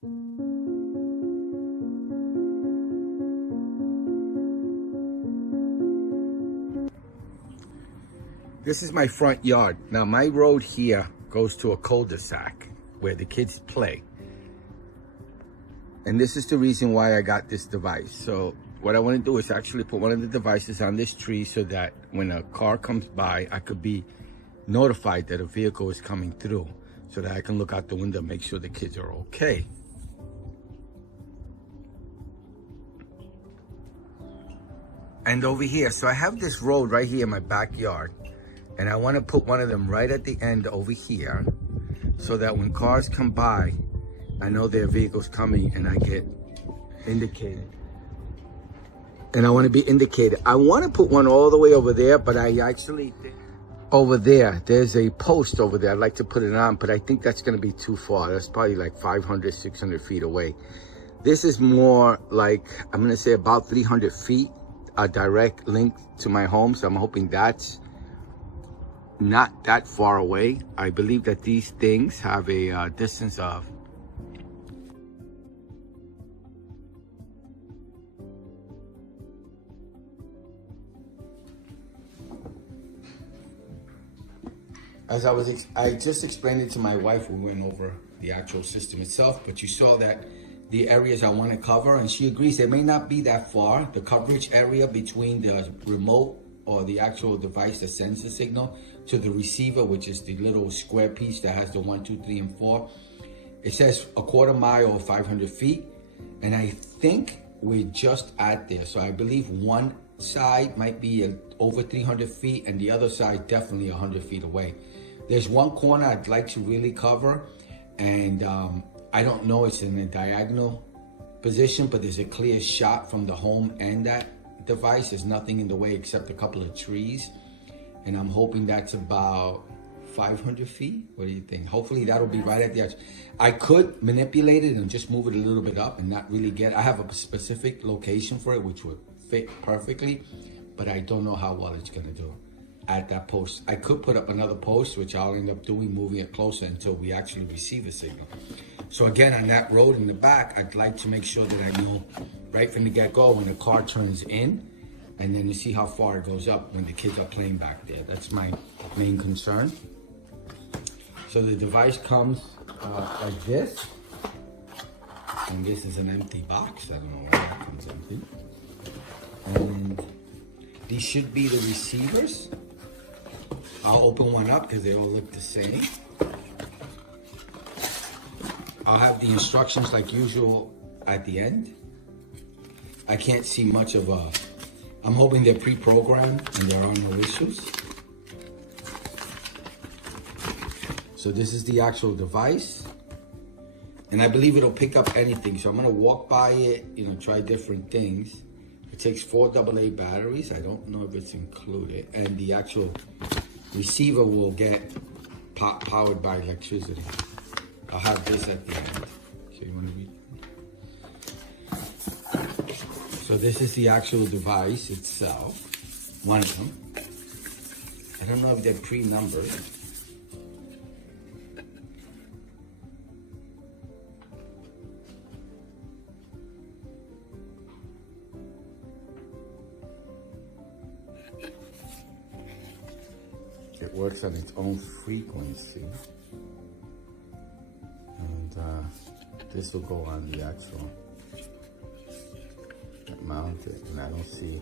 This is my front yard. Now my road here goes to a cul-de-sac where the kids play. And this is the reason why I got this device. So what I want to do is actually put one of the devices on this tree so that when a car comes by, I could be notified that a vehicle is coming through so that I can look out the window and make sure the kids are okay. And over here, so I have this road right here in my backyard. And I want to put one of them right at the end over here so that when cars come by, I know their vehicle's coming and I get indicated. And I want to be indicated. I want to put one all the way over there, but I actually think over there, there's a post over there. I'd like to put it on, but I think that's going to be too far. That's probably like 500, 600 feet away. This is more like, I'm going to say about 300 feet, a direct link to my home. So I'm hoping that's not that far away. I believe that these things have a distance of I just explained it to my wife. We went over the actual system itself, but you saw that the areas I want to cover, and she agrees they may not be that far. The coverage area between the remote or the actual device that sends the signal to the receiver, which is the little square piece that has the 1, 2, 3, and 4. It says a quarter mile or 500 feet. And I think we're just at there. So I believe one side might be over 300 feet and the other side definitely 100 feet away. There's one corner I'd like to really cover, and I don't know, it's in a diagonal position, but there's a clear shot from the home and that device. There's nothing in the way except a couple of trees, and I'm hoping that's about 500 feet. What do you think? Hopefully that'll be right at the edge. I could manipulate it and just move it a little bit up and not really I have a specific location for it which would fit perfectly, but I don't know how well it's gonna do at that post. I could put up another post, which I'll end up doing, moving it closer until we actually receive a signal. So again, on that road in the back, I'd like to make sure that I know right from the get-go when the car turns in, and then you see how far it goes up when the kids are playing back there. That's my main concern. So the device comes like this, and this is an empty box. I don't know why that comes empty. And these should be the receivers. I'll open one up because they all look the same. I'll have the instructions like usual at the end. I can't see much of I'm hoping they're pre-programmed and there are no issues. So this is the actual device. And I believe it'll pick up anything. So I'm gonna walk by it, try different things. It takes 4 AA batteries. I don't know if it's included. And the actual receiver will get powered by electricity. I'll have this at the end. So you want to read? So this is the actual device itself. One of them. I don't know if they're pre-numbered. It works on its own frequency. And this will go on the actual mounted, and I don't see.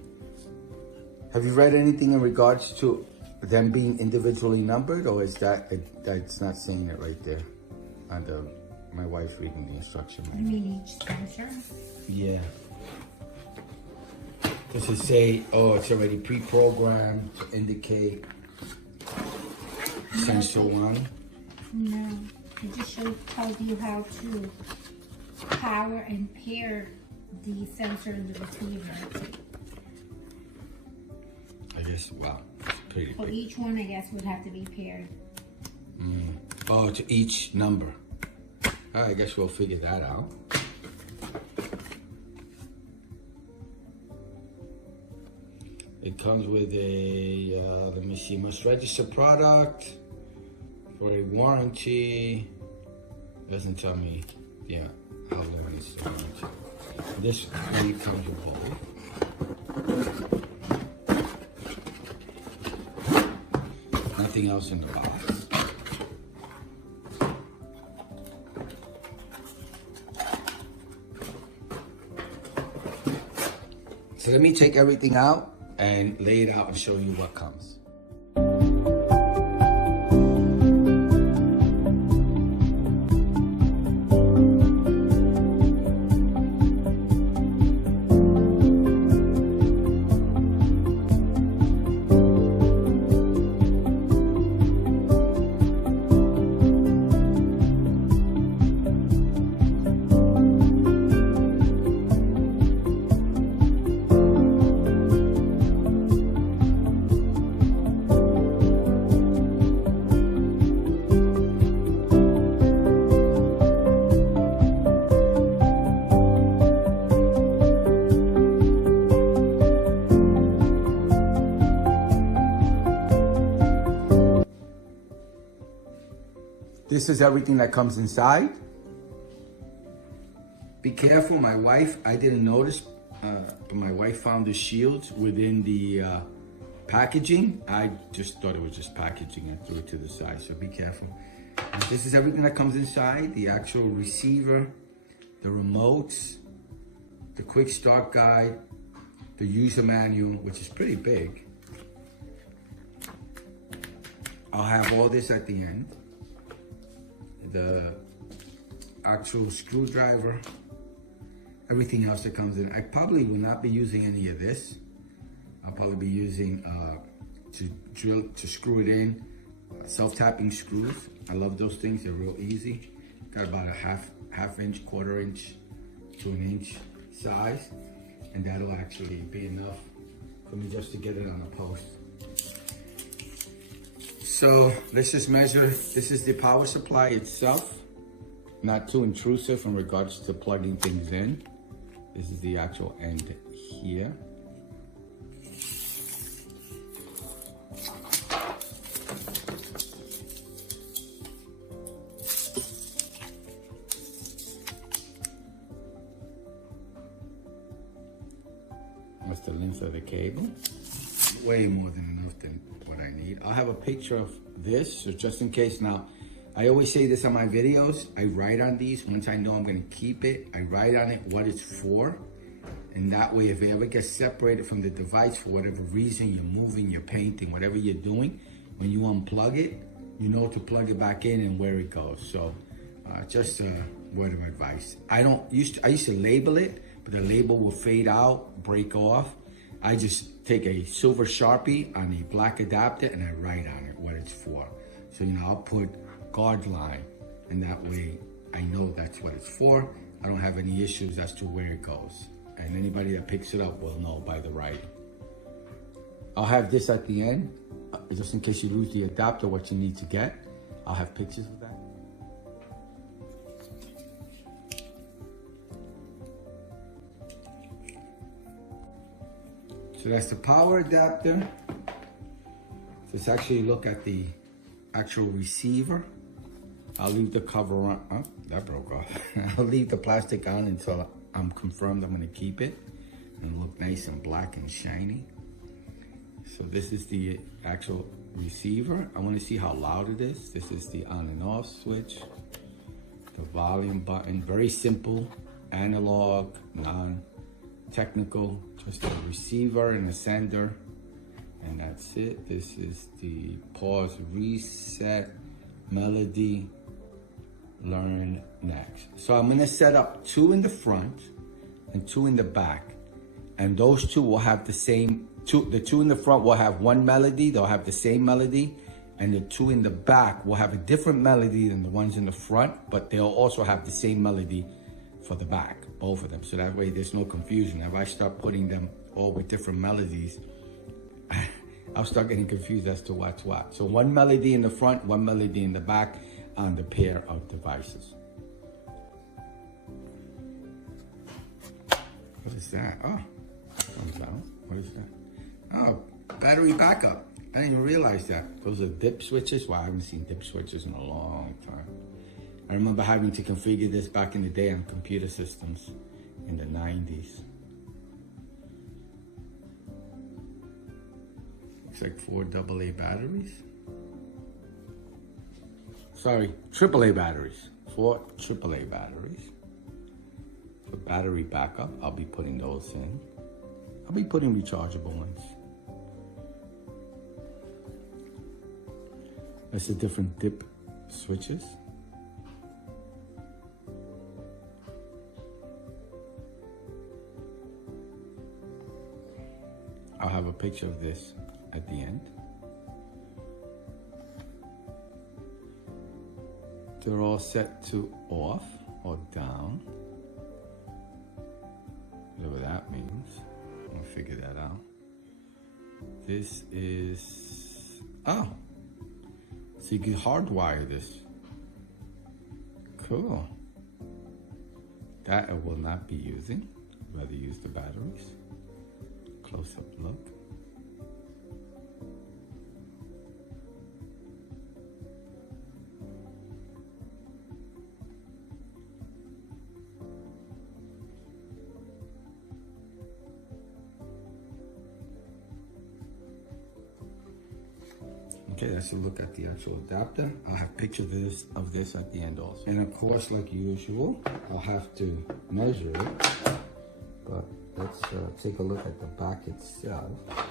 Have you read anything in regards to them being individually numbered, or is that's not saying it right there? On my wife's reading the instruction manual. You mean each sensor? Yeah. Does it say, oh, it's already pre-programmed to indicate sensor 1? No. It just tells you how to power and pair the sensor and the receiver. I guess, wow, it's pretty So big. each one, I guess, would have to be paired. Oh, to each number. I guess we'll figure that out. It comes with a, let me see, must register product for a warranty. Doesn't tell me, This way comes with both. Nothing else in the box. So let me take everything out and lay it out and show you what comes. This is everything that comes inside. Be careful, my wife, I didn't notice, but my wife found the shields within the packaging. I just thought it was just packaging and threw it to the side, so be careful. This is everything that comes inside, the actual receiver, the remotes, the quick start guide, the user manual, which is pretty big. I'll have all this at the end. The actual screwdriver, everything else that comes in. I probably will not be using any of this. I'll probably be using to screw it in, self-tapping screws. I love those things, they're real easy. Got about a half inch, quarter inch to an inch size, and that'll actually be enough for me just to get it on a post. So let's just measure. This is the power supply itself. Not too intrusive in regards to plugging things in. This is the actual end here. That's the length of the cable. Way more than enough than what I need. I'll have a picture of this, so just in case. Now, I always say this on my videos. I write on these. Once I know I'm gonna keep it, I write on it what it's for. And that way, if it ever gets separated from the device for whatever reason, you're moving, you're painting, whatever you're doing, when you unplug it, you know to plug it back in and where it goes. So just a word of advice. I used to label it, but the label will fade out, break off. I just take a silver Sharpie on a black adapter and I write on it what it's for. So, you know, I'll put Guardline, and that way I know that's what it's for. I don't have any issues as to where it goes. And anybody that picks it up will know by the writing. I'll have this at the end, just in case you lose the adapter, what you need to get. I'll have pictures of that. So that's the power adapter. Let's actually look at the actual receiver. I'll leave the cover on. Oh, that broke off. I'll leave the plastic on until I'm confirmed I'm gonna keep it and look nice and black and shiny. So this is the actual receiver. I wanna see how loud it is. This is the on and off switch, the volume button, very simple, analog, non-technical, just a receiver and a sender, and that's it. This is the pause, reset, melody, learn next. So I'm gonna set up 2 in the front and 2 in the back, and those 2 will have the same, the 2 in the front will have one melody, they'll have the same melody, and the 2 in the back will have a different melody than the ones in the front, but they'll also have the same melody for the back, both of them. So that way there's no confusion. If I start putting them all with different melodies, I'll start getting confused as to what's what. So one melody in the front, one melody in the back on the pair of devices. What is that? Oh, comes out. What is that? Oh, battery backup. I didn't even realize that. Those are dip switches. Wow, I haven't seen dip switches in a long time. I remember having to configure this back in the day on computer systems. in the 90s. Looks like 4 AA batteries. Sorry, AAA batteries. 4 AAA batteries. For battery backup, I'll be putting those in. I'll be putting rechargeable ones. That's the different dip switches. I'll have a picture of this at the end. They're all set to off or down. Whatever that means. I'll figure that out. This is, oh, so you can hardwire this. Cool. That I will not be using. I'd rather use the batteries. Close-up look. Okay, that's a look at the actual adapter. I'll have pictures of this at the end also. And of course, like usual, I'll have to measure it. But let's take a look at the back itself. I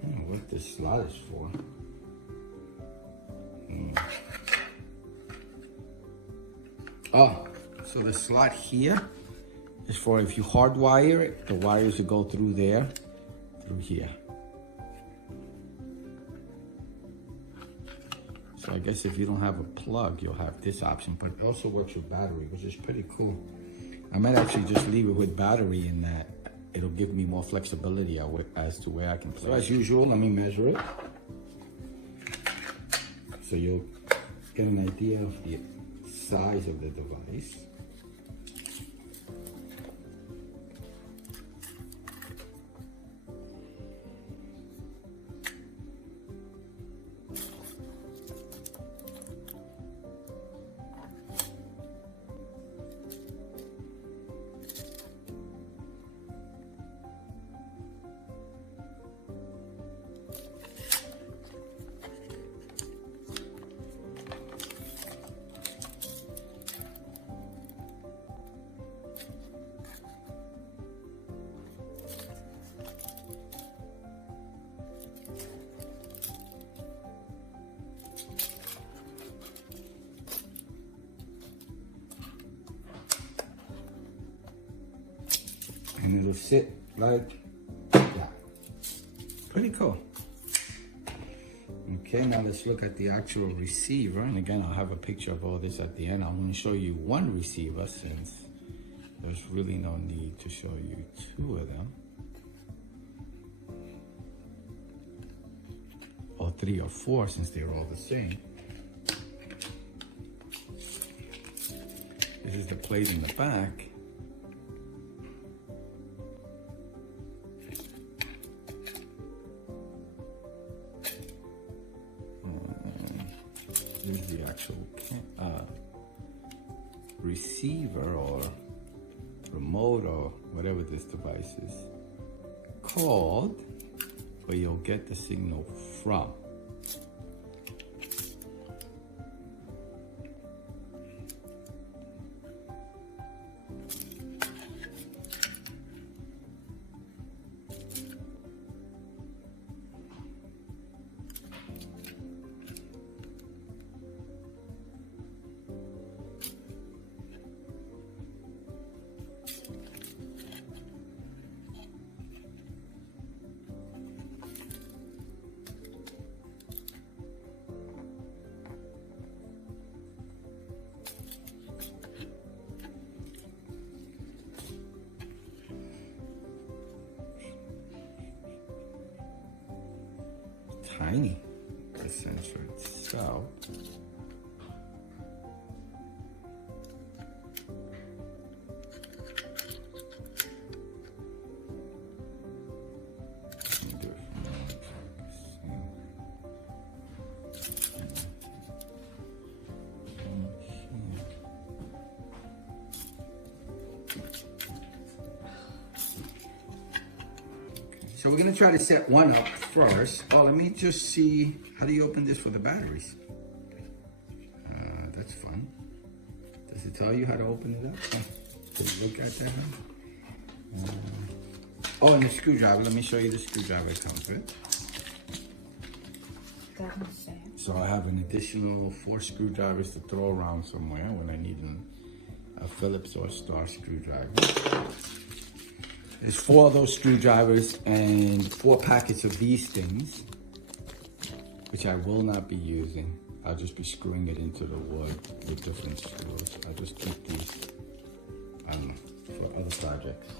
don't know what this slot is for. Oh, so the slot here is for if you hardwire it, the wires will go through there, through here. So I guess if you don't have a plug, you'll have this option, but it also works with battery, which is pretty cool. I might actually just leave it with battery in that it'll give me more flexibility as to where I can place it. So as usual, let me measure it. So you'll get an idea of the size of the device. And it'll sit like that. Pretty cool. Okay, now let's look at the actual receiver. And again, I'll have a picture of all this at the end. I'm going to show you one receiver since there's really no need to show you 2 of them. Or 3 or 4 since they're all the same. This is the plate in the back. Here's the actual receiver or remote or whatever this device is called, where you'll get the signal from. Tiny, the sensor itself. So we're gonna try to set one up first. Oh, let me just see, how do you open this for the batteries? That's fun. Does it tell you how to open it up? Can you look at that now? Oh, and the screwdriver. Let me show you the screwdriver it comes with. So I have an additional 4 screwdrivers to throw around somewhere when I need a Phillips or Star screwdriver. There's 4 of those screwdrivers and 4 packets of these things, which I will not be using. I'll just be screwing it into the wood with different screws. I'll just keep these, I don't know, for other projects.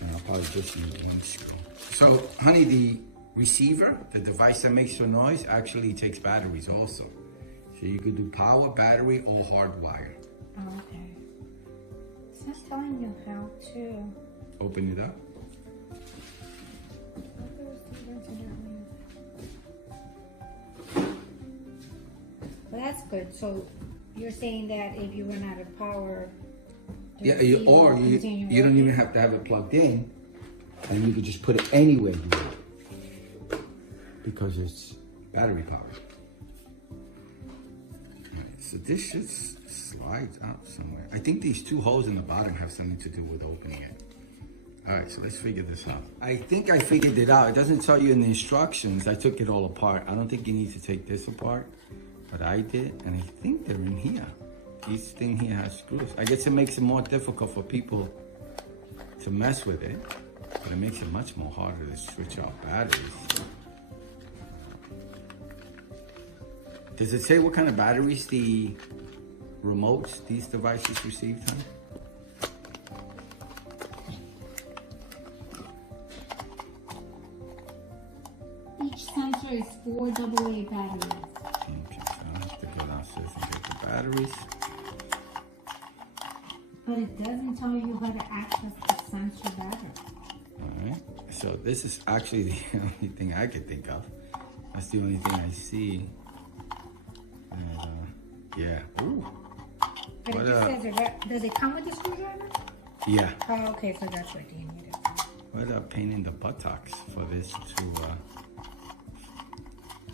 And I'll probably just use 1 screw. So, honey, the receiver, the device that makes the noise, actually takes batteries also. So you could do power, battery, or hardwire. Oh, okay. It's not telling you how to open it up. Well, that's good. So you're saying that if you run out of power, yeah, you don't even have to have it plugged in, and you could just put it anywhere you want because it's battery powered. Right, so this should slide out somewhere. I think these 2 holes in the bottom have something to do with opening it. All right, so let's figure this out. I think I figured it out. It doesn't tell you in the instructions. I took it all apart. I don't think you need to take this apart, but I did, and I think they're in here. This thing here has screws. I guess it makes it more difficult for people to mess with it, but it makes it much more harder to switch out batteries. Does it say what kind of batteries the remotes, these devices received, huh? Each sensor is 4 AA batteries. Okay, so I have to go downstairs and get the batteries. But it doesn't tell you how to access the sensor battery. Alright, so this is actually the only thing I could think of. That's the only thing I see. Yeah, ooh. But it just says, does it come with a screwdriver? Yeah. Oh, okay, so that's what you need it. What a pain in the buttocks for this to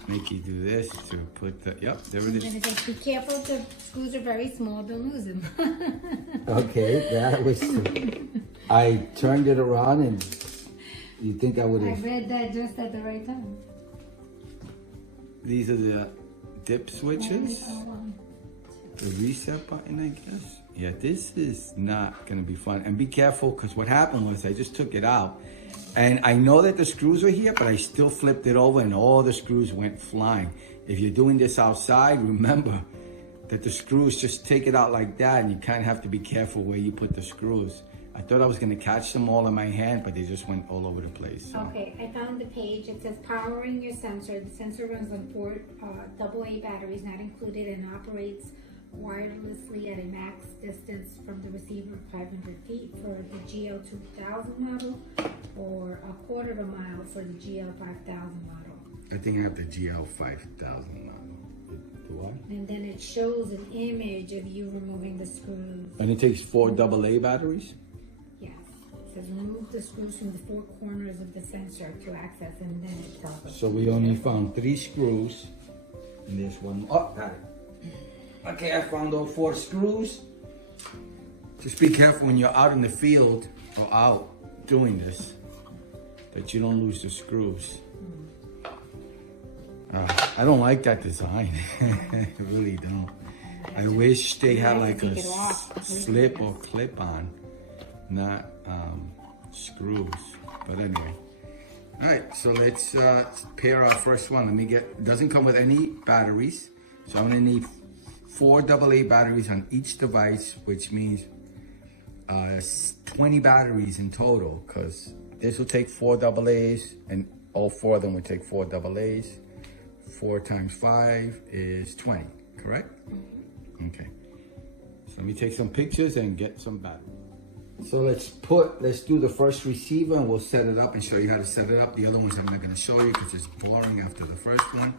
make you do this to put the, yep, there it is. Be careful, the screws are very small, don't lose them. Okay, that was, I turned it around and you think I would have. I read that just at the right time. These are the dip switches. The reset button, I guess. Yeah, this is not gonna be fun. And be careful, because what happened was I just took it out. And I know that the screws were here, but I still flipped it over and all the screws went flying. If you're doing this outside, remember that the screws, just take it out like that, and you kind of have to be careful where you put the screws. I thought I was gonna catch them all in my hand, but they just went all over the place. So. Okay, I found the page. It says powering your sensor. The sensor runs on 4 AA batteries, not included, and operates wirelessly at a max distance from the receiver of 500 feet for the GL2000 model, or a quarter of a mile for the GL5000 model. I think I have the GL5000 model. Do I? And then it shows an image of you removing the screws. And it takes 4 AA batteries? Yes. It says remove the screws from the 4 corners of the sensor to access, and then it tells us. So we only found 3 screws, and there's one. Oh, got it. Okay, I found all 4 screws. Just be careful when you're out in the field or out doing this, that you don't lose the screws. I don't like that design. I really don't. I wish they had like a slip or clip on, not screws. But anyway. All right, so let's pair our first one. Let me get, it doesn't come with any batteries. So I'm gonna need 4 AA batteries on each device, which means 20 batteries in total, because this will take 4 AAs, and all 4 of them will take 4 AAs. 4 times 5 is 20, correct? Okay. So let me take some pictures and get some batteries. So let's do the first receiver, and we'll set it up and show you how to set it up. The other ones I'm not gonna show you because it's boring after the first one,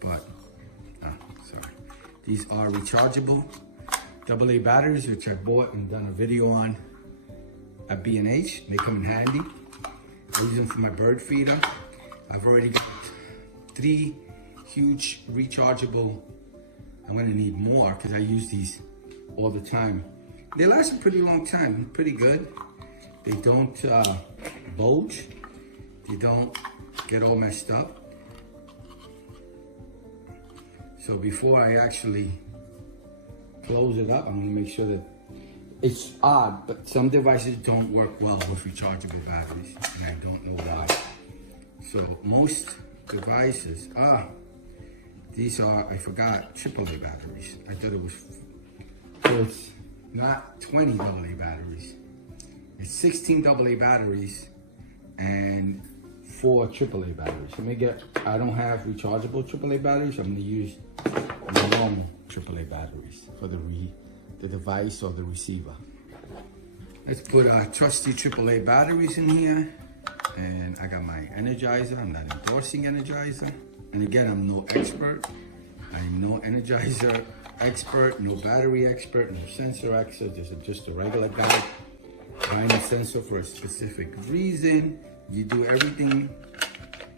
but, sorry. These are rechargeable AA batteries, which I bought and done a video on at B&H. They come in handy. I use them for my bird feeder. I've already got 3 huge rechargeable. I'm gonna need more because I use these all the time. They last a pretty long time, pretty good. They don't bulge. They don't get all messed up. So before I actually close it up, I'm gonna make sure that it's odd, but some devices don't work well with rechargeable batteries, and I don't know why. So most devices, these are, I forgot, AAA batteries. I thought it was, so it's not 20 AA batteries. It's 16 AA batteries and 4 AAA batteries. I don't have rechargeable AAA batteries. I'm gonna use the normal AAA batteries for the device or the receiver. Let's put trusty AAA batteries in here. And I got my Energizer. I'm not endorsing Energizer. And again, I'm no expert. I'm no Energizer expert, no battery expert, no sensor expert. Just a regular guy buying a sensor for a specific reason. You do everything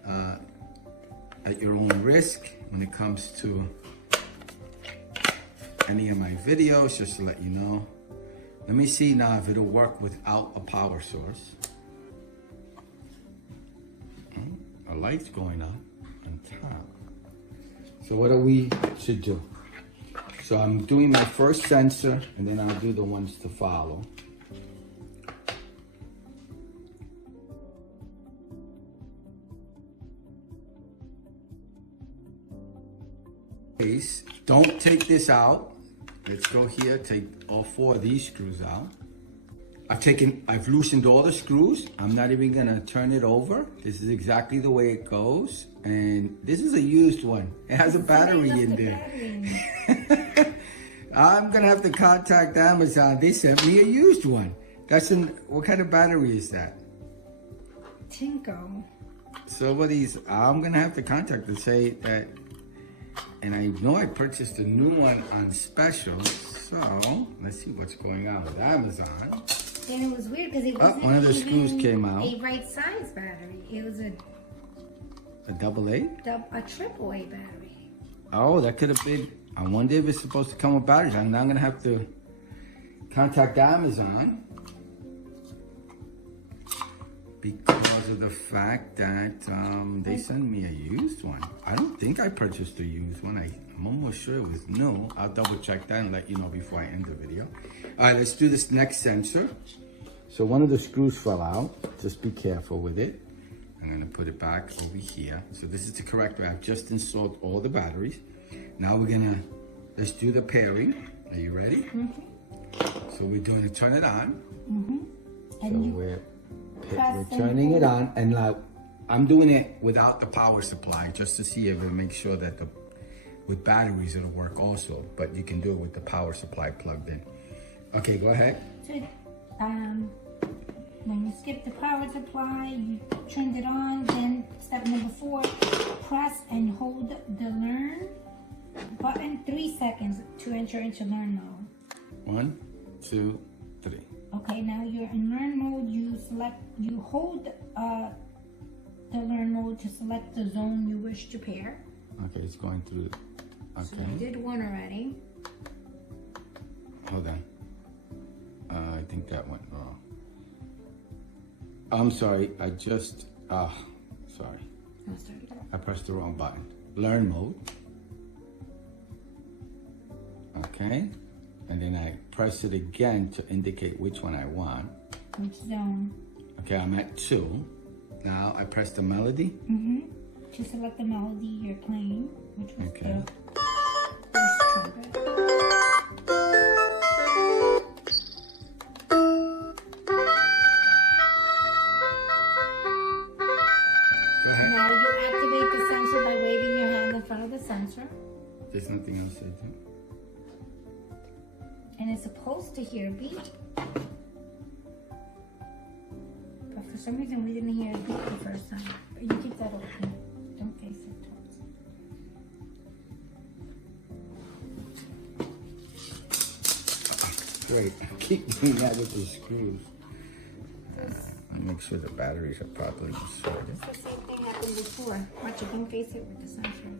at your own risk when it comes to any of my videos, just to let you know. Let me see now if it'll work without a power source. A light's going up on top. So what we should do? So I'm doing my first sensor, and then I'll do the ones to follow. Don't take this out. Let's go here, take all 4 of these screws out. I've loosened all the screws. I'm not even gonna turn it over. This is exactly the way it goes. And this is a used one. It has a battery in there. I'm gonna have to contact Amazon. They sent me a used one. What kind of battery is that? Tinko. So I'm gonna have to contact and say that, and I know I purchased a new one on special. So let's see what's going on with Amazon. And it was weird because it wasn't one of the screws came out. A right size battery. It was a AA? a AAA battery. Oh, that could have been. I wonder if it's supposed to come with batteries. I'm now gonna have to contact Amazon because of the fact that they sent me a used one. I don't think I purchased a used one. I'm almost sure it was new. I'll double check that and let you know before I end the video. All right, let's do this next sensor. So one of the screws fell out. Just be careful with it. I'm gonna put it back over here. So this is the correct way. I've just installed all the batteries. Now let's do the pairing. Are you ready? Mm-hmm. So we're going to turn it on. Mm-hmm. And so we're turning it on, and now I'm doing it without the power supply just to see if it makes sure that with batteries it'll work also, but you can do it with the power supply plugged in. Okay, go ahead. So, when you skip the power supply, you turned it on, then step number 4, press and hold the learn button 3 seconds to enter into learn mode. 1, 2, 3. Okay, now you're in learn mode. You hold the learn mode to select the zone you wish to pair. Okay, it's going through. Okay. So you did one already. Hold on. I think that went wrong. I'm sorry. Sorry. I pressed the wrong button. Learn mode. Okay. And then I press it again to indicate which one I want. Which zone? Okay, I'm at 2. Now I press the melody. Mm-hmm. To select the melody you're playing, which was okay. The first trumpet. Go ahead. Now you activate the sensor by waving your hand in front of the sensor. There's nothing else to do. And it's supposed to hear a beat. But for some reason we didn't hear a beat the first time. But you keep that open. Don't face it towards. Great. I keep doing that with the screws. Let make sure the batteries are properly inserted. It's the same thing happened before. Watch it, don't face it with the sensor.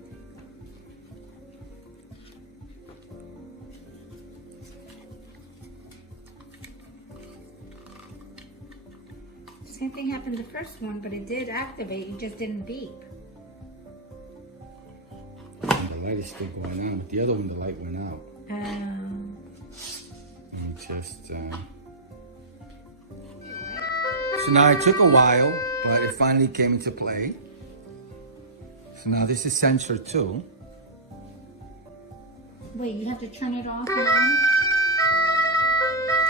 Same thing happened the first one, but it did activate, it just didn't beep. And the light is still going on. The other one, the light went out. Let me just... So now it took a while, but it finally came into play. So now this is sensor 2. Wait, you have to turn it off and on?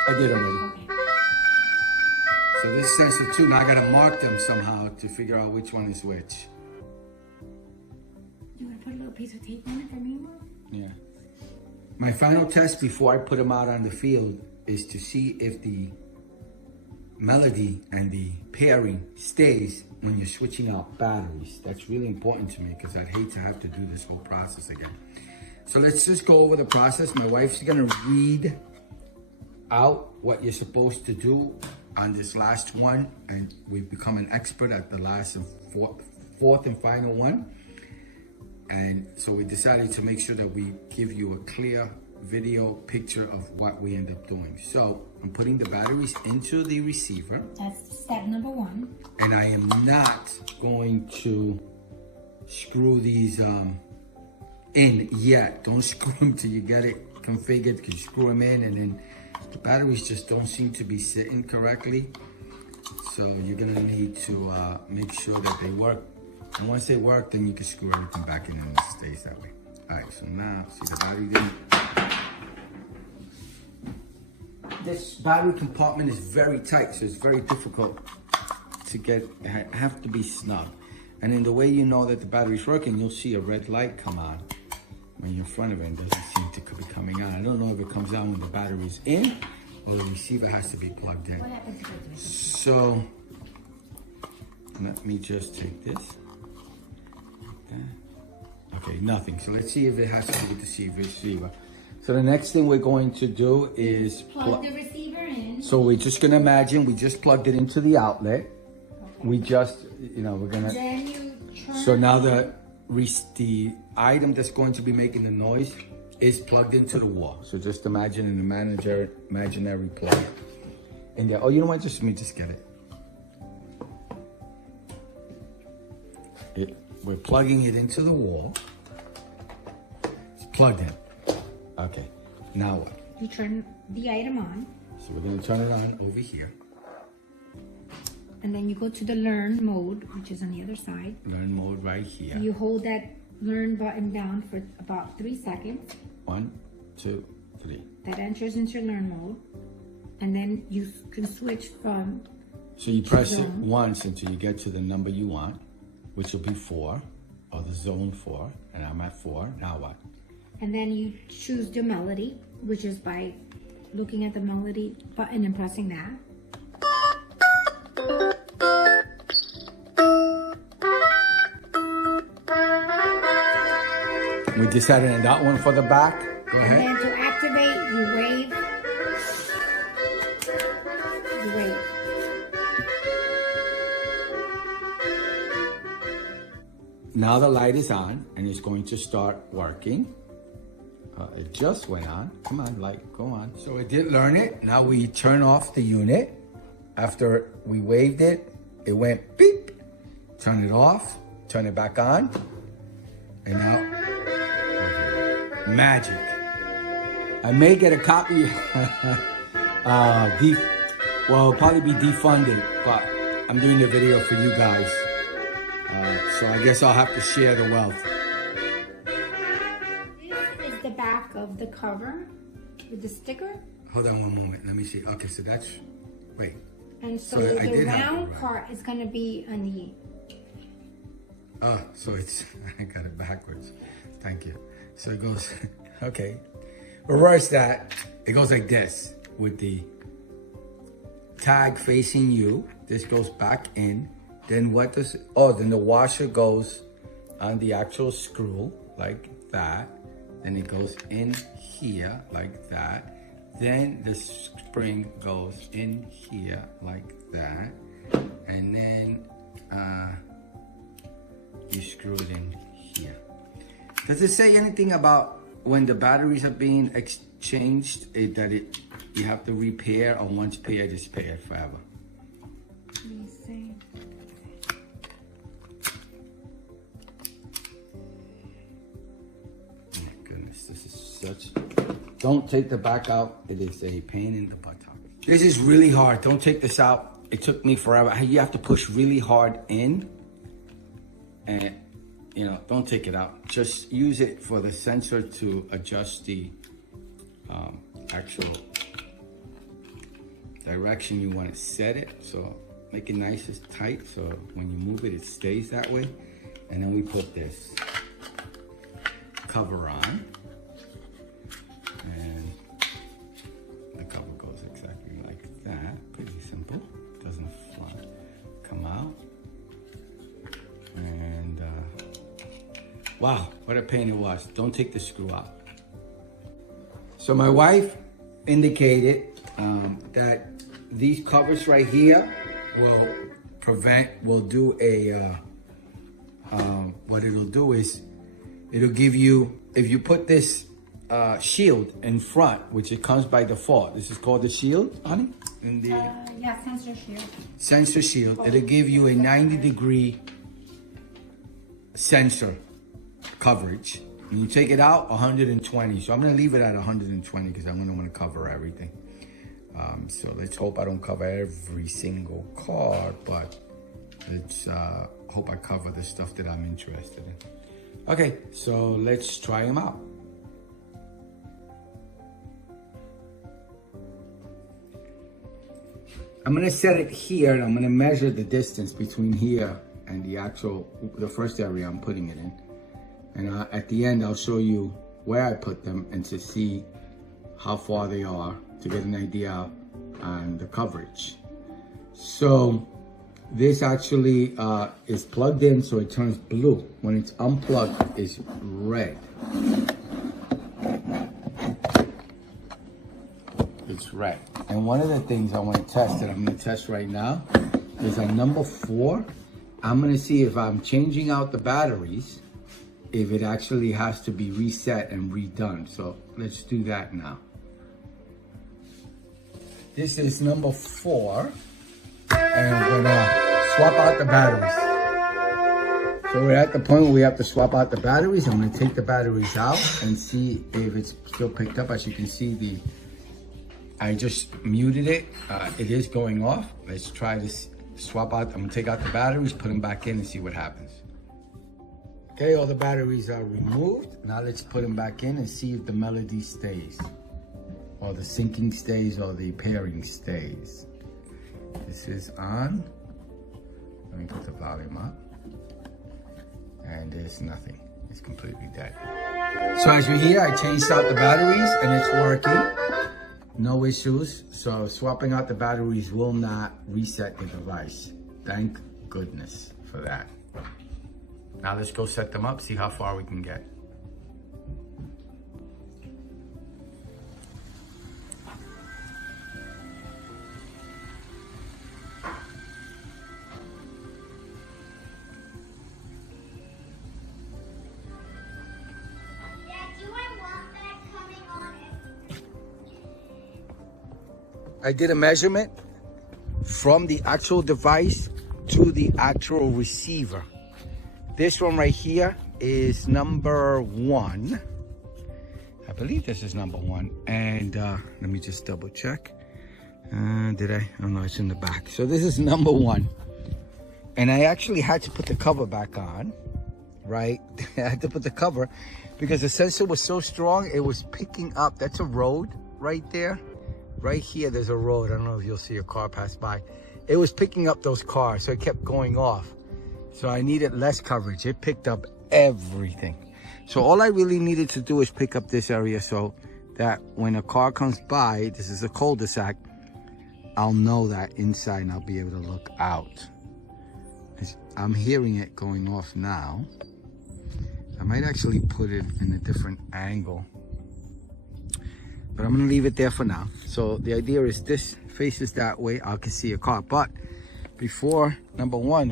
I did already. Okay. So this is sensor 2. Now I gotta mark them somehow to figure out which one is which. You want to put a little piece of tape on it for me, Mom? Yeah. My final test before I put them out on the field is to see if the melody and the pairing stays when you're switching out batteries. That's really important to me because I'd hate to have to do this whole process again. So let's just go over the process. My wife's gonna read out what you're supposed to do on this last one, and we've become an expert at the last and fourth and final one. And so we decided to make sure that we give you a clear video picture of what we end up doing. So I'm putting the batteries into the receiver. That's step number 1. And I am not going to screw these in yet. Don't screw them till you get it configured, because you screw them in and then the batteries just don't seem to be sitting correctly. So you're gonna need to make sure that they work. And once they work, then you can screw everything back in and it stays that way. All right, so now, see the battery didn't. This battery compartment is very tight, so it's very difficult to get, have to be snug. And in the way you know that the battery's working, you'll see a red light come on when you're in front of it and doesn't seem to be coming on. I don't know if it comes on when the battery's in or the receiver has to be plugged in. What happens if I do it? So, let me just take this. Okay, nothing. So let's see if it has to do with the receiver. So the next thing we're going to do is plug the receiver in. So we're just gonna imagine we just plugged it into the outlet. Okay. We just, you know, we're gonna. Then you turn. So now the item that's going to be making the noise is plugged into the wall. So just imagine an imaginary plug. And oh, you know what? Let me just get it. We're plugging it into the wall. It's plugged in. Okay, now what? You turn the item on. So we're gonna turn it on over here. And then you go to the learn mode, which is on the other side. Learn mode right here. You hold that learn button down for about 3 seconds. 1, 2, 3. That enters into learn mode. And then you can switch from. So you press it once until you get to the number you want, which will be 4, or the zone 4, and I'm at 4. Now what? And then you choose the melody, which is by looking at the melody button and pressing that. We decided on that one for the back. Go ahead. And then to activate, you wave. You wave. Now the light is on and it's going to start working. It just went on. Come on, light, go on. So it did learn it. Now we turn off the unit. After we waved it, it went beep. Turn it off, turn it back on. And now, magic. I may get a copy. Well, it'll probably be defunded, but I'm doing the video for you guys. So I guess I'll have to share the wealth. This is the back of the cover with the sticker. Hold on one moment. Let me see. Okay, so that's, wait. And so So I the did have round it right. part is going to be on the. Oh, so it's, I got it backwards. Thank you. So it goes, okay. Reverse that. It goes like this with the tag facing you. This goes back in. Then what does, oh, then the washer goes on the actual screw like that. Then it goes in here like that. Then the spring goes in here like that. and then you screw it in here. Does it say anything about when the batteries are being exchanged, you have to repair, or once paired is paired forever? Let me see. Oh my goodness, this is such... Don't take the back out. It is a pain in the butt. This is really hard. Don't take this out. It took me forever. You have to push really hard in, and don't take it out. Just use it for the sensor to adjust the actual direction you want to set it. So make it nice and tight, so when you move it, it stays that way. And then we put this cover on, and the cover goes exactly like that. Pretty simple. Doesn't come out. And wow, what a pain it was. Don't take the screw out. So my wife indicated that these covers right here will do a, what it'll do is, it'll give you, if you put this shield in front, which it comes by default. This is called the shield, honey? Yeah, sensor shield. Sensor shield. It'll give you a 90-degree sensor coverage. When you take it out, 120. So I'm gonna leave it at 120 because I'm gonna want to cover everything. So let's hope I don't cover every single car, but let's hope I cover the stuff that I'm interested in. Okay, so let's try them out. I'm gonna set it here, and I'm gonna measure the distance between here and the first area I'm putting it in. And at the end, I'll show you where I put them and to see how far they are to get an idea on the coverage. So this actually is plugged in, so it turns blue. When it's unplugged, it's red. It's red. And one of the things I want to test that I'm going to test right now is on number 4. I'm going to see if I'm changing out the batteries, if it actually has to be reset and redone. So let's do that now. This is number 4, and we're gonna swap out the batteries. So we're at the point where we have to swap out the batteries. I'm gonna take the batteries out and see if it's still picked up. As you can see, I just muted it. It is going off. Let's try this. Swap out. I'm gonna take out the batteries, put them back in, and see what happens. Okay, all the batteries are removed. Now let's put them back in and see if the melody stays, or the syncing stays, or the pairing stays. This is on. Let me put the volume up. And there's nothing. It's completely dead. So as you hear, I changed out the batteries and it's working. No issues. So swapping out the batteries will not reset the device. Thank goodness for that. Now let's go set them up, see how far we can get. I did a measurement from the actual device to the actual receiver. This one right here is number 1. I believe this is number 1. And let me just double check. Did I? Oh no, it's in the back. So this is number 1. And I actually had to put the cover back on, right? I had to put the cover because the sensor was so strong, it was picking up. That's a road right there. Right here, there's a road. I don't know if you'll see a car pass by. It was picking up those cars, so it kept going off. So I needed less coverage. It picked up everything. So all I really needed to do is pick up this area so that when a car comes by, this is a cul-de-sac, I'll know that inside and I'll be able to look out. I'm hearing it going off now. I might actually put it in a different angle, but I'm gonna leave it there for now. So the idea is this faces that way, I can see a car. But before number one,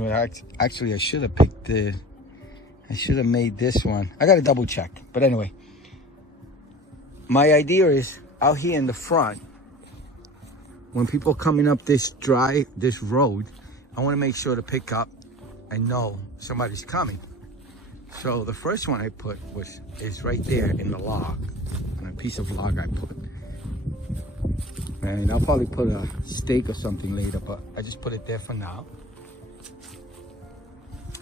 actually I should have picked I should have made this one. I got to double check. But anyway, my idea is out here in the front, when people are coming up this road, I want to make sure to pick up and know somebody's coming. So the first one I put is right there in the log, on a piece of log I put. And I'll probably put a stake or something later, but I just put it there for now.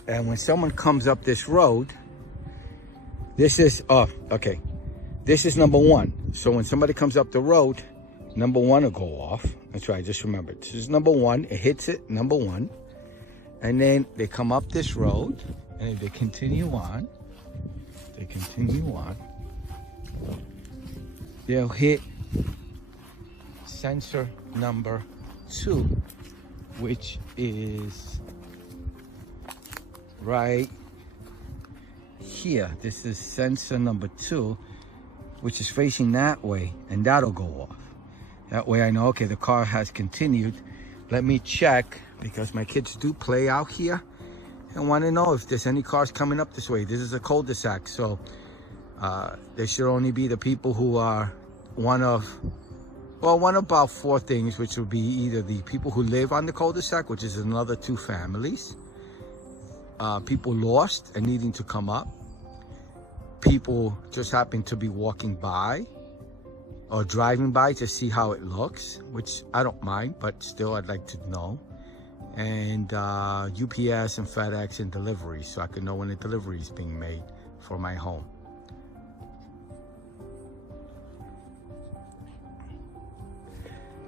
And when someone comes up this road, this is, okay. This is number one. So when somebody comes up the road, number one will go off. That's right, just remember. This is number one. It hits it, number one. And then they come up this road, and if they continue on, they'll hit sensor number 2, which is right here. This is sensor number 2, which is facing that way, and that'll go off. That way I know, okay, the car has continued. Let me check, because my kids do play out here and want to know if there's any cars coming up this way. This is a cul-de-sac, so there should only be the people who are one of about 4 things, which would be either the people who live on the cul-de-sac, which is another 2 families, people lost and needing to come up, people just happen to be walking by or driving by to see how it looks, which I don't mind, but still I'd like to know. And UPS and FedEx and delivery, so I can know when the delivery is being made for my home.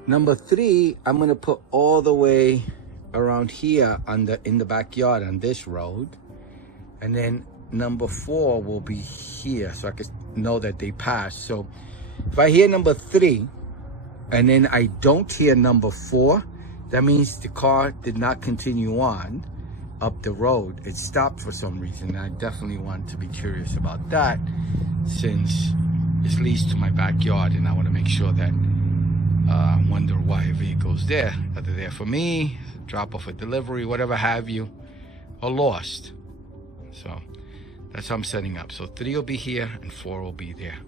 Number 3, I'm gonna put all the way around here in the backyard on this road. And then number 4 will be here, so I can know that they passed. So if I hear number 3 and then I don't hear number 4, that means the car did not continue on up the road. It stopped for some reason. I definitely want to be curious about that, since it leads to my backyard, and I want to make sure that wonder why a vehicle's there, either there for me, drop off a delivery, whatever have you, or lost. So that's how I'm setting up. So 3 will be here and 4 will be there.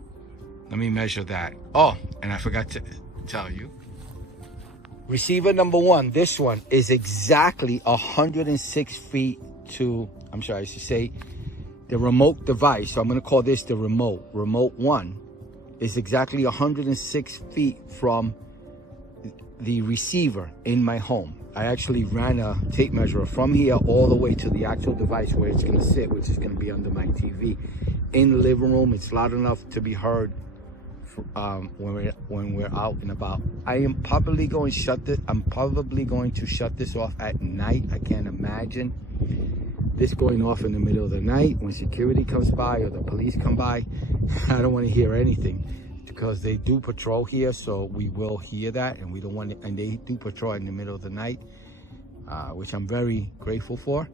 Let me measure that. Oh, and I forgot to tell you, receiver number 1, this one is exactly 106 feet to, I'm sorry, I should say the remote device. So I'm going to call this the remote. Remote 1 is exactly 106 feet from the receiver in my home. I actually ran a tape measure from here all the way to the actual device where it's going to sit, which is going to be under my TV. In the living room, it's loud enough to be heard when we're out and about. I'm probably going to shut this off at night. I can't imagine this going off in the middle of the night when security comes by or the police come by. I don't want to hear anything, because they do patrol here, so we will hear that, and we don't want it. And they do patrol in the middle of the night, which I'm very grateful for,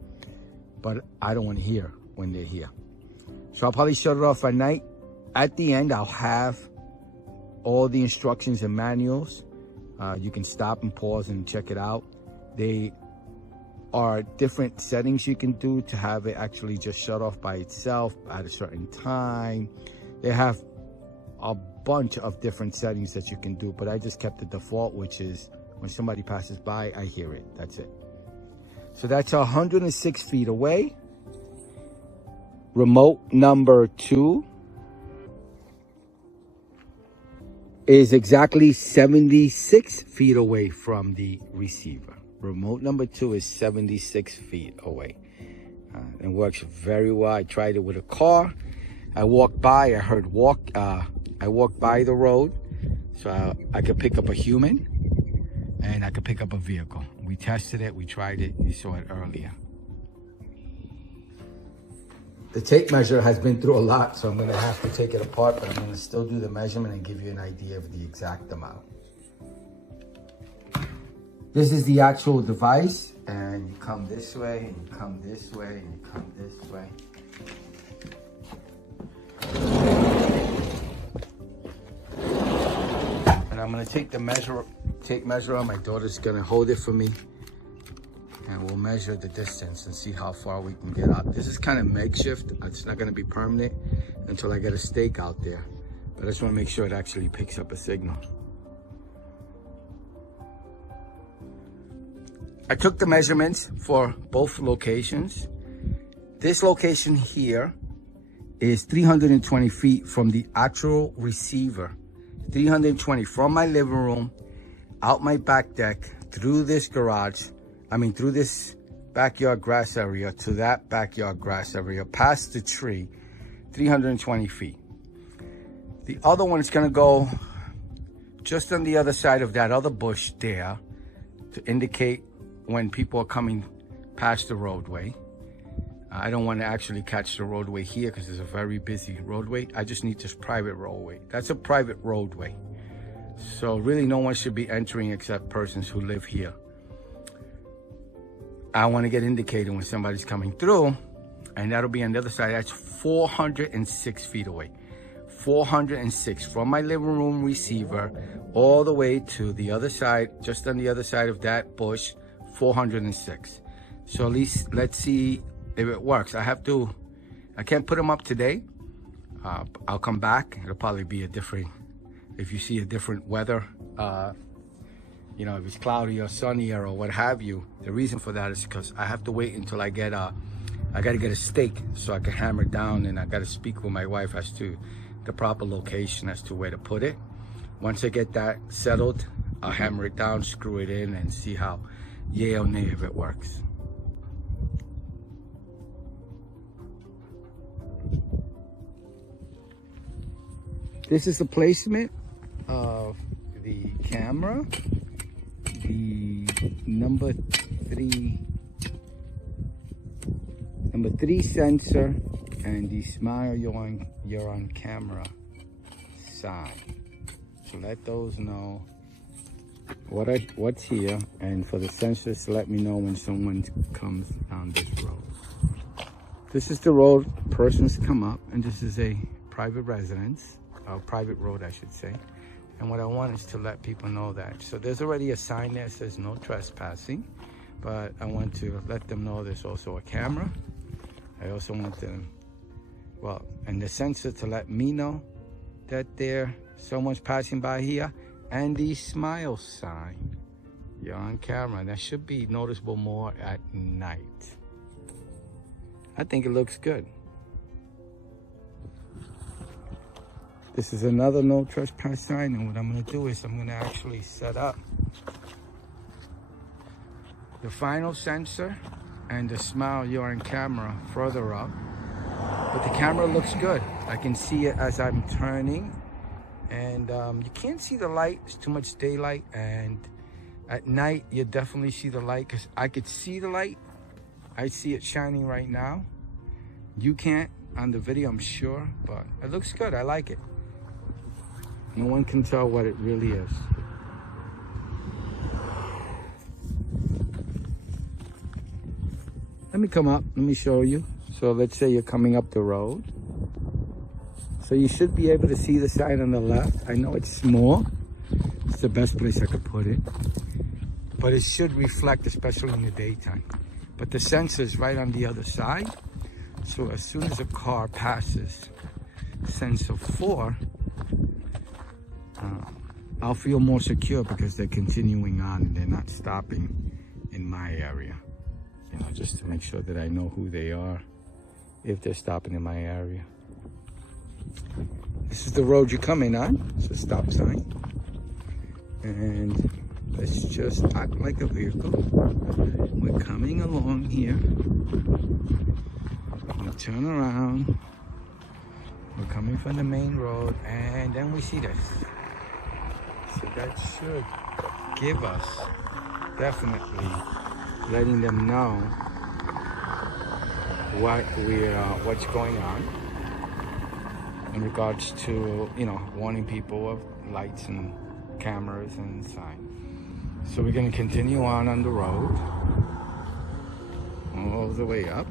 but I don't want to hear when they're here. So I'll probably shut it off at night. At the end, I'll have all the instructions and manuals. You can stop and pause and check it out. They are different settings you can do to have it actually just shut off by itself at a certain time. They have a bunch of different settings that you can do, but I just kept the default, which is when somebody passes by, I hear it. That's it. So that's 106 feet away. Remote number 2 is exactly 76 feet away from the receiver. Remote number 2 is 76 feet away. And works very well. I tried it with a car. I walked by, I walked by the road, so I could pick up a human and I could pick up a vehicle. We tested it, we tried it, you saw it earlier. The tape measure has been through a lot, so I'm gonna have to take it apart, but I'm gonna still do the measurement and give you an idea of the exact amount. This is the actual device, and you come this way, and you come this way, and you come this way. And I'm gonna take the tape measure on. My daughter's gonna hold it for me. and we'll measure the distance and see how far we can get out. This is kind of makeshift. It's not gonna be permanent until I get a stake out there. But I just wanna make sure it actually picks up a signal. I took the measurements for both locations. This location here is 320 feet from the actual receiver. 320 from my living room, out my back deck, through this garage, through this backyard grass area to that backyard grass area, past the tree, 320 feet. The other one is gonna go just on the other side of that other bush there to indicate when people are coming past the roadway. I don't want to actually catch the roadway here because it's a very busy roadway. I just need this private roadway. That's a private roadway. So really no one should be entering except persons who live here. I want to get indicated when somebody's coming through, and that'll be on the other side. That's 406 feet away. 406 from my living room receiver all the way to the other side, just on the other side of that bush, 406. So at least let's see if it works. I can't put them up today. I'll come back. It'll probably be a different, if you see a different weather, if it's cloudy or sunnier or what have you. The reason for that is because I have to wait until I gotta get a stake so I can hammer it down, and I gotta speak with my wife as to the proper location as to where to put it. Once I get that settled, I'll hammer it down, screw it in, and see how yay or nay if it works. This is the placement of the camera, the number three sensor, and the smile you're on camera sign. So let those know what's here, and for the sensors to let me know when someone comes down this road. This is the road persons come up, and this is a private residence. A private road, I should say. And what I want is to let people know that. So there's already a sign there that says no trespassing, but I want to let them know there's also a camera. I also want them, and the sensor to let me know that someone's passing by here, and the smile sign. You're on camera. That should be noticeable more at night. I think it looks good. This is another no trespass sign, and what I'm gonna do is I'm gonna actually set up the final sensor and the smile you're on camera further up. But the camera looks good. I can see it as I'm turning, and you can't see the light. It's too much daylight, and at night you definitely see the light, because I could see the light. I see it shining right now. You can't on the video, I'm sure, but it looks good. I like it. No one can tell what it really is. Let me come up, let me show you. So let's say you're coming up the road. So you should be able to see the sign on the left. I know it's small. It's the best place I could put it. But it should reflect, especially in the daytime. But the sensor's right on the other side. So as soon as a car passes sensor 4, I'll feel more secure because they're continuing on and they're not stopping in my area. Just to make sure that I know who they are if they're stopping in my area. This is the road you're coming on. It's a stop sign. And let's just act like a vehicle. We're coming along here. We'll turn around. We're coming from the main road, and then we see this. So that should give us definitely letting them know what's going on in regards to, warning people of lights and cameras and signs. So we're going to continue on the road all the way up.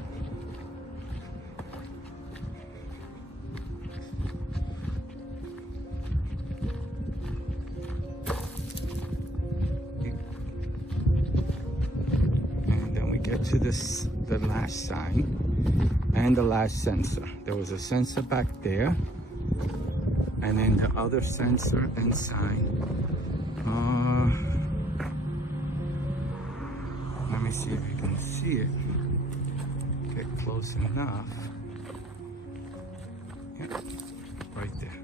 to the last sign and the last sensor. There was a sensor back there, and then the other sensor and sign. Let me see if you can see it. Get close enough. Yeah, right there.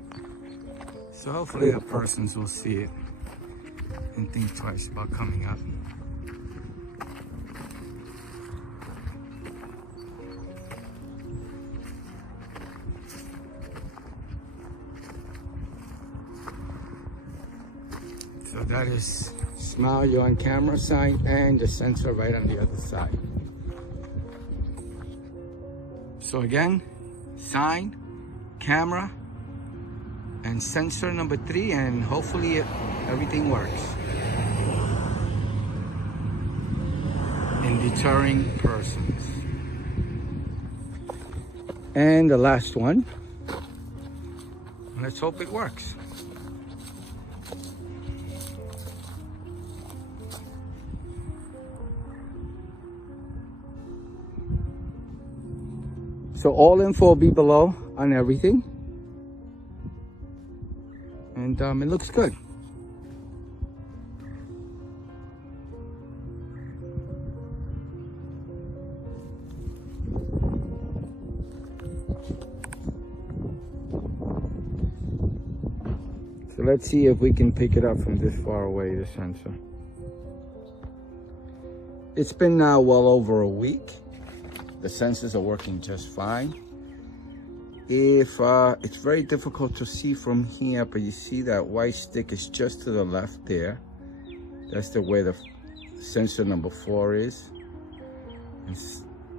So hopefully the persons will see it and think twice about coming up. So that is smile, you're on camera sign and the sensor right on the other side. So again, sign, camera, and sensor number 3, and hopefully everything works in deterring persons. And the last one, let's hope it works. So all info will be below on everything. And it looks good. So let's see if we can pick it up from this far away, the sensor. It's been now well over a week. The sensors are working just fine. If it's very difficult to see from here, but you see that white stick is just to the left there. That's the way the sensor number 4 is.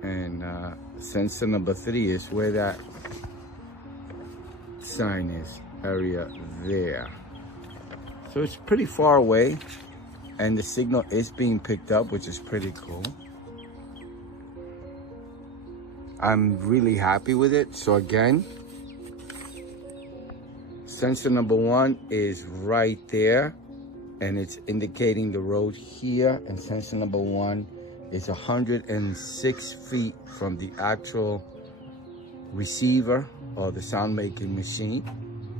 And sensor number 3 is where that sign is, area there. So it's pretty far away, and the signal is being picked up, which is pretty cool. I'm really happy with it. So again, sensor number 1 is right there, and it's indicating the road here, and sensor number 1 is 106 feet from the actual receiver or the sound making machine,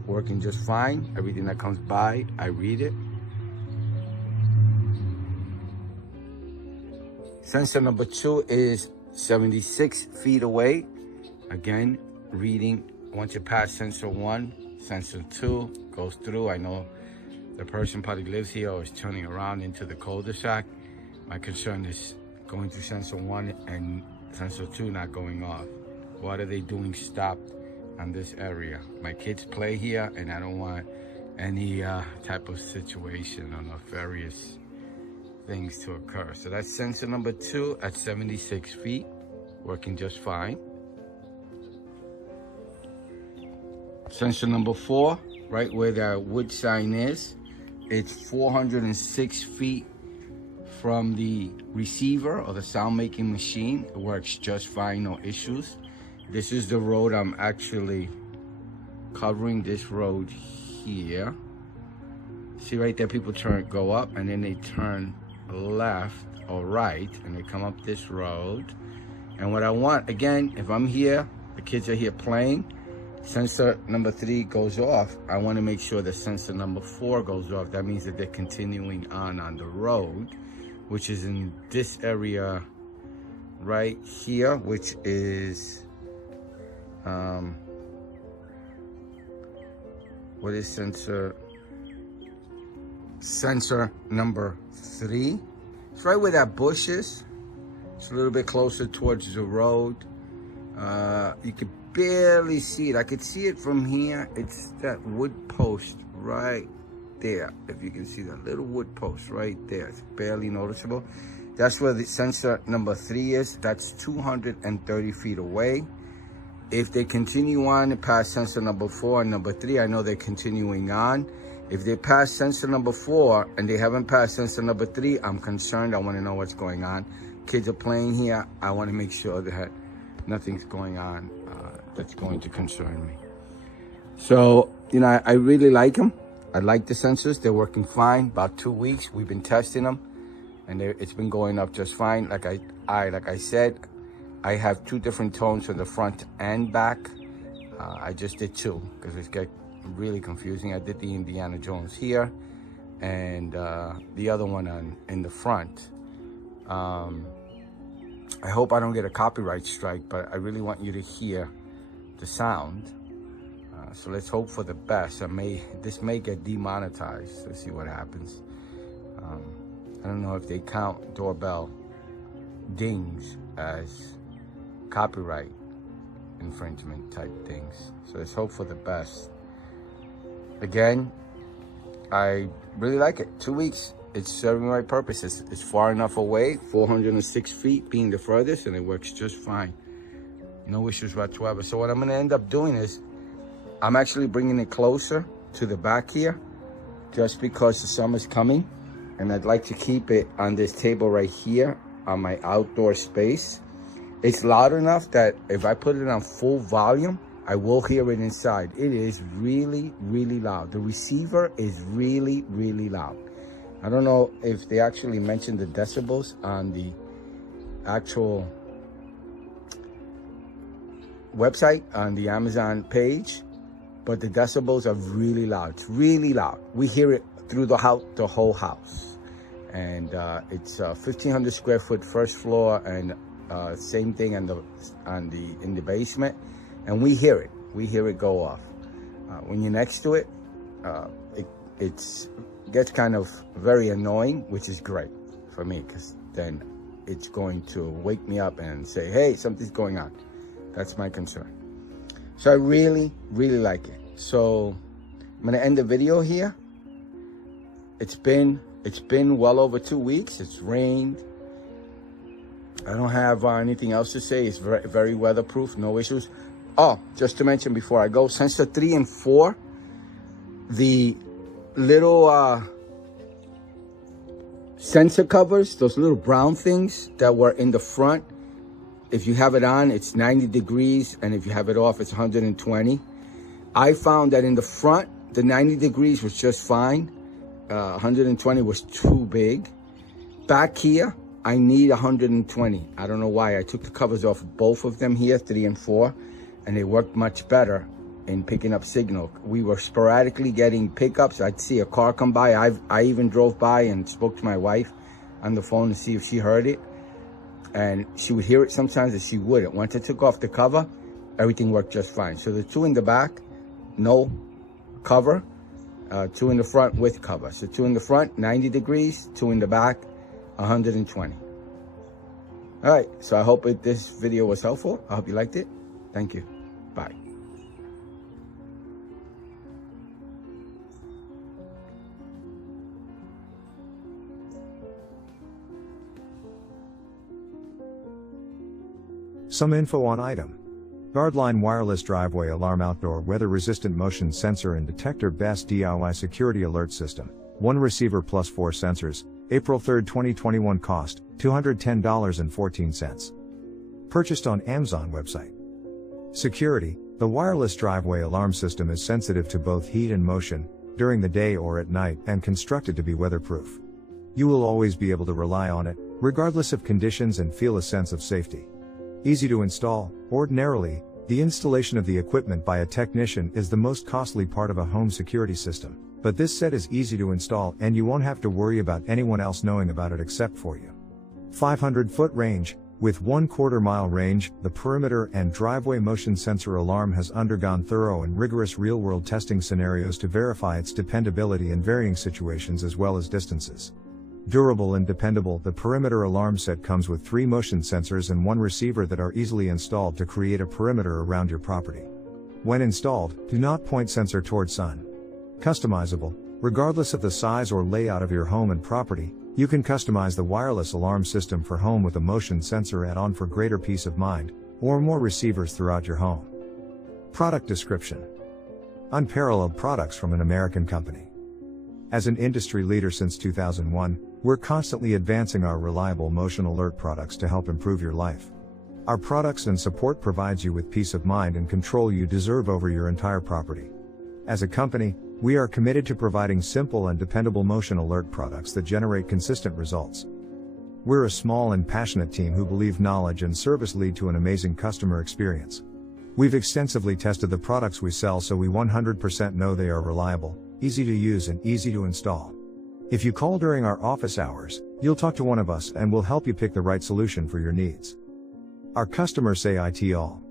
working just fine. Everything that comes by, I read it. Sensor number 2 is 76 feet away. Again, reading. Once you pass sensor 1, sensor 2 goes through. I know the person probably lives here or is turning around into the cul-de-sac. My concern is going to sensor 1 and sensor 2 not going off. What are they doing stopped on this area? My kids play here, and I don't want any type of situation or nefarious things to occur. So that's sensor number 2 at 76 feet, working just fine. Sensor number 4, right where the wood sign is, it's 406 feet from the receiver or the sound making machine. It works just fine, no issues. This is the road I'm actually covering, this road here. See right there, people go up and then they turn left or right and they come up this road. And what I want, again, if I'm here, the kids are here playing, sensor number 3 goes off, I want to make sure that sensor number 4 goes off. That means that they're continuing on the road, which is in this area right here, which is what is sensor number 3. It's right where that bush is. It's a little bit closer towards the road. You could barely see it. I could see it from here. It's that wood post right there. If you can see that little wood post right there, it's barely noticeable. That's where the sensor number 3 is. That's 230 feet away. If they continue on and pass sensor number 4 and number 3, I know they're continuing on. If they pass sensor number 4 and they haven't passed sensor number 3, I'm concerned. I want to know what's going on. Kids are playing here. I want to make sure that nothing's going on that's going to concern me. So, you know, I really like them. I like the sensors. They're working fine. About 2 weeks, we've been testing them, and it's been going up just fine. Like I like I said, I have 2 different tones for the front and back. I just did 2 because it's get really confusing. I did the Indiana Jones here and the other one in the front. I hope I don't get a copyright strike, but I really want you to hear the sound. So let's hope for the best. This may get demonetized. Let's see what happens. I don't know if they count doorbell dings as copyright infringement type things. So let's hope for the best. Again, I really like it. 2 weeks. It's serving my purpose. It's far enough away, 406 feet being the furthest, and it works just fine. No issues whatsoever. So what I'm going to end up doing is I'm actually bringing it closer to the back here just because the summer's coming, and I'd like to keep it on this table right here on my outdoor space. It's loud enough that if I put it on full volume, I will hear it inside. It is really, really loud. The receiver is really, really loud. I don't know if they actually mentioned the decibels on the actual website, on the Amazon page, but the decibels are really loud. It's really loud. We hear it through the whole house. And it's 1,500 square foot first floor, and same thing in the basement. And we hear it. We hear it go off. When you're next to it, it gets kind of very annoying, which is great for me, because then it's going to wake me up and say, hey, something's going on. That's my concern. So I really, really like it. So I'm gonna end the video here. It's been well over 2 weeks. It's rained. I don't have anything else to say. It's very, very weatherproof, no issues. Oh, just to mention before I go, sensor 3 and 4, the little sensor covers, those little brown things that were in the front, if you have it on, it's 90 degrees, and if you have it off, it's 120. I found that in the front, the 90 degrees was just fine. 120 was too big. Back here, I need 120. I don't know why. I took the covers off both of them here, 3 and 4, and they worked much better in picking up signal. We were sporadically getting pickups. I'd see a car come by. I even drove by and spoke to my wife on the phone to see if she heard it. And she would hear it sometimes and she wouldn't. Once I took off the cover, everything worked just fine. So the 2 in the back, no cover. 2 in the front with cover. So 2 in the front, 90 degrees. 2 in the back, 120. All right, so I hope this video was helpful. I hope you liked it. Thank you. Bye. Some info on item. Guardline wireless driveway alarm outdoor weather resistant motion sensor and detector best DIY security alert system. 1 receiver plus 4 sensors. April 3, 2021 cost, $210.14. Purchased on Amazon website. Security. The wireless driveway alarm system is sensitive to both heat and motion, during the day or at night, and constructed to be weatherproof. You will always be able to rely on it, regardless of conditions, and feel a sense of safety. Easy to install. Ordinarily, the installation of the equipment by a technician is the most costly part of a home security system, but this set is easy to install and you won't have to worry about anyone else knowing about it except for you. 500-foot range. With 1/4 mile range, the perimeter and driveway motion sensor alarm has undergone thorough and rigorous real-world testing scenarios to verify its dependability in varying situations as well as distances. Durable and dependable, the perimeter alarm set comes with 3 motion sensors and 1 receiver that are easily installed to create a perimeter around your property. When installed, do not point sensor toward sun. Customizable. Regardless of the size or layout of your home and property, you can customize the wireless alarm system for home with a motion sensor add-on for greater peace of mind, or more receivers throughout your home. Product description. Unparalleled products from an American company. As an industry leader since 2001, we're constantly advancing our reliable motion alert products to help improve your life. Our products and support provides you with peace of mind and control you deserve over your entire property. As a company, we are committed to providing simple and dependable motion alert products that generate consistent results. We're a small and passionate team who believe knowledge and service lead to an amazing customer experience. We've extensively tested the products we sell, so we 100% know they are reliable, easy to use and easy to install. If you call during our office hours, you'll talk to one of us and we'll help you pick the right solution for your needs. Our customers say IT all.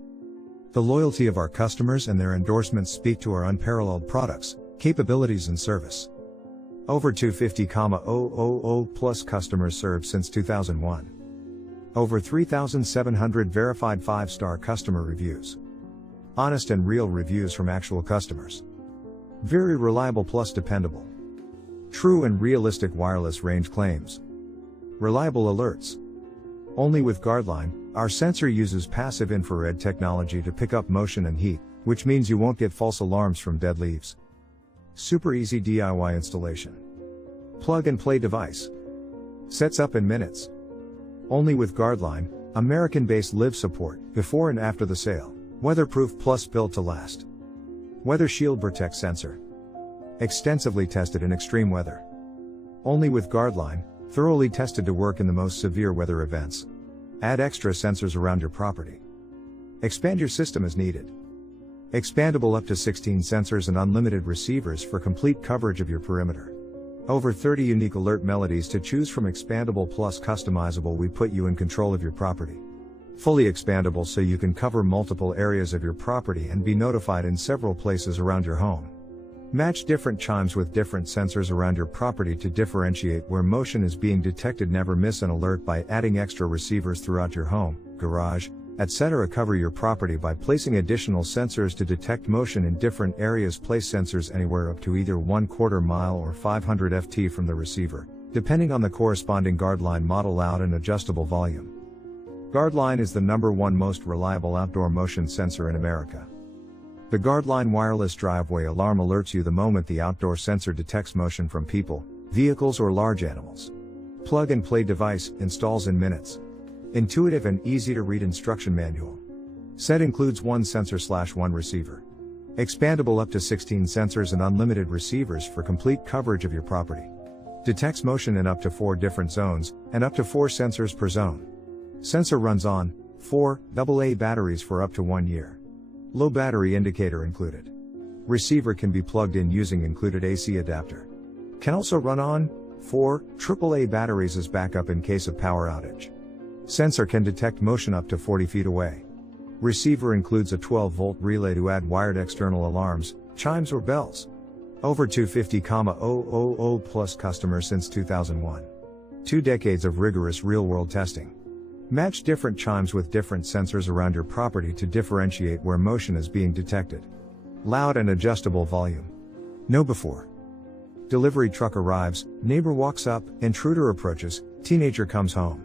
The loyalty of our customers and their endorsements speak to our unparalleled products, capabilities and service. Over 250,000 plus customers served since 2001. Over 3,700 verified 5-star customer reviews. Honest and real reviews from actual customers. Very reliable plus dependable. True and realistic wireless range claims. Reliable alerts. Only with Guardline, our sensor uses passive infrared technology to pick up motion and heat, which means you won't get false alarms from dead leaves. Super easy DIY installation. Plug and play device. Sets up in minutes. Only with Guardline, American-based live support, before and after the sale. Weatherproof plus built to last. Weather Shield Protect sensor. Extensively tested in extreme weather. Only with Guardline, thoroughly tested to work in the most severe weather events. Add extra sensors around your property. Expand your system as needed. Expandable up to 16 sensors and unlimited receivers for complete coverage of your perimeter. Over 30 unique alert melodies to choose from. Expandable plus customizable. We put you in control of your property. Fully expandable so you can cover multiple areas of your property and be notified in several places around your home. Match different chimes with different sensors around your property to differentiate where motion is being detected. Never miss an alert by adding extra receivers throughout your home, garage, etc. Cover your property by placing additional sensors to detect motion in different areas. Place sensors anywhere up to either 1/4 mile or 500 ft from the receiver, depending on the corresponding Guardline model. Loud and adjustable volume. Guardline is the #1 most reliable outdoor motion sensor in America. The Guardline wireless driveway alarm alerts you the moment the outdoor sensor detects motion from people, vehicles or large animals. Plug and play device, installs in minutes. Intuitive and easy to read instruction manual. Set includes 1 sensor/1 receiver. Expandable up to 16 sensors and unlimited receivers for complete coverage of your property. Detects motion in up to 4 different zones, and up to 4 sensors per zone. Sensor runs on 4 AA batteries for up to 1 year. Low battery indicator included. Receiver can be plugged in using included AC adapter. Can also run on 4 AAA batteries as backup in case of power outage. Sensor can detect motion up to 40 feet away. Receiver includes a 12-volt relay to add wired external alarms, chimes or bells. Over 250,000 plus customers since 2001. 2 decades of rigorous real-world testing. Match different chimes with different sensors around your property to differentiate where motion is being detected. Loud and adjustable volume. Know before delivery truck arrives, neighbor walks up, intruder approaches, teenager comes home.